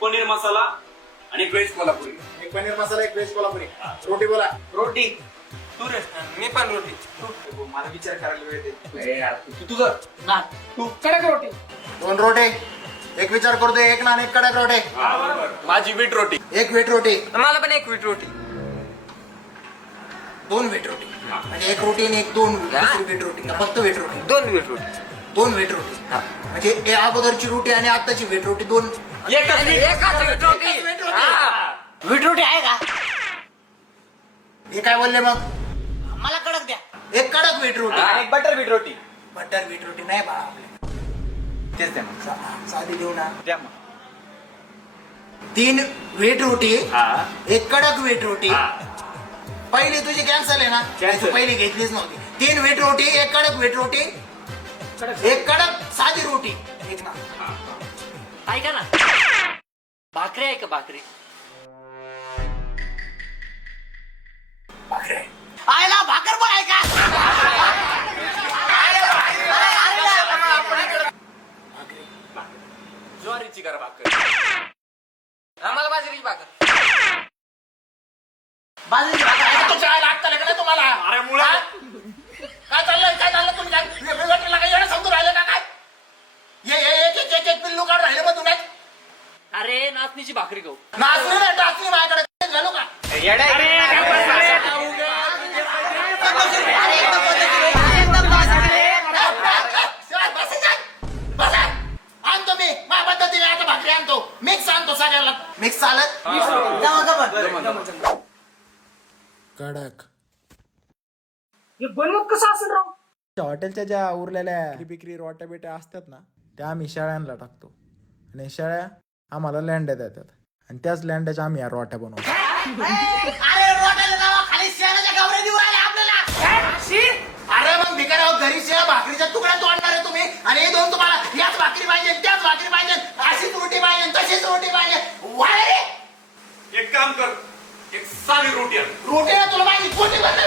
पनीर मसाला आणि एक व्हेज कोल्हापुरी. एक पनीर मसाला, एक व्हेज कोल्हापुरी. रोटी बोला. रोटी. तू रे. मी पण रोटी. मला विचार करायला वेळ दे. तुझं ना तू कडक रोटी. 2 रोटे. एक विचार करतोय, एक नान, एक कडक रोटे. माझी वीट रोटी. एक व्हीट रोटी. मला पण एक वीट रोटी. 2 व्हीट रोटी. म्हणजे एक रोटी आणि एक 2 व्हीट रोटी. का फक्त व्हीट रोटी? 2 वीट रोटी. 2 व्हीट रोटी. म्हणजे हे अगोदरची रोटी आणि आताची व्हीट रोटी 2. एकाच वीट रोटी. हा. वीट रोटी आहे का? हे काय बोलले मग? मला कडक द्या. एक कडक व्हीट रोटी. आणि एक बटर वीट रोटी. बटर व्हीट रोटी नाही बाळा आपल्या. तेच द्या मग. साधी देऊ ना. द्या मग. 3 व्हीट रोटी, हा. एक कडक व्हीट रोटी. हा. पहिली तुझी कॅन्सल आहे ना? Cancel. तू पहिली घेतलीच नव्हती. 3 व्हीट रोटी, एक कडक व्हीट रोटी, एक कडक साधी रोटी. एक ना. ऐका ना, भाकरी आहे का भाकरी? भाकरी. आयला भाकर पण आहे का? ज्वारीची करा भाकर. आम्हाला बाजरीची भाकर. बाजरीची भाकर आहे का? तुमच्या आईला अक्कल आहे का नाही तुम्हाला? अरे मुळा. काय चाललंय तुम्ही काय वेगवेगळ्या काय येणं समजून राहिले का काय? एक पिल्लू काढून राहिले मग तुम्ही अरे नाचणीची भाकरी खाऊ. नाचणी नाही टाचणी माझ्याकडे घालू का? आणतो मी माझ्या पद्धतीने आता भाकरी आणतो. मिक्स आणतो सगळ्याला. मिक्स चालत. कडक. हे बनवत कसं असेल राव? हॉटेलच्या ज्या उरलेल्या बिक्री रोट्या बिट्या असतात ना, त्या आम्ही शेळ्यांना टाकतो आणि शेळ्या आम्हाला लँड्या देतात आणि त्याच लँड्याच्या आम्ही या रोट्या बनवतो. अरे रोट्याला जावा, खाली शेणाच्या गावऱ्या देऊ राहिले आपल्याला. अरे मग भिकाराव घरी शेळ्या भाकरीच्या तुकड्या तोडणार आहे तुम्ही आणि हे दोन तुम्हाला याच भाकरी पाहिजे, त्याच भाकरी पाहिजे, अशीच रोटी पाहिजे, तशीच रोटी पाहिजे. वाय रे एक काम कर, एक साधी रोटी आण. रोटीला तुला माझी कोटी बंद